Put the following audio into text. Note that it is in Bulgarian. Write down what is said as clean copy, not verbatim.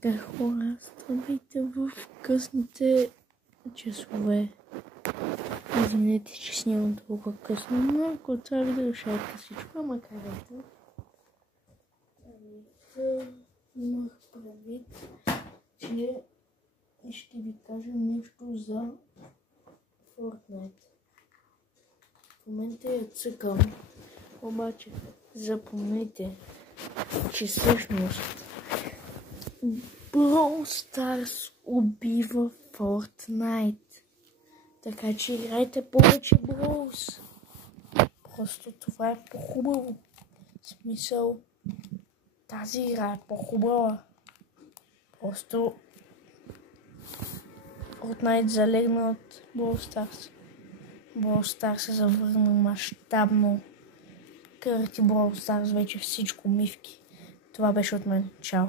Така хора, здравейте в късните часове. Извинете, че снимам толкова късно, но ако това видео ще е късичко, ама карайте. Имах предвид, че ще ви кажа нещо за Fortnite. В момента я цъкам, обаче запомнете, че всъщност Brawl Stars убива Fortnite. Така че играйте повече Brawls. Просто това е по-хубаво. В смисъл, тази игра е по-хубава. Просто Fortnite залегна от Brawl Stars. Brawl Stars се завърна мащабно. Карате Brawl Stars вече всичко мивки. Това беше от мен. Чао.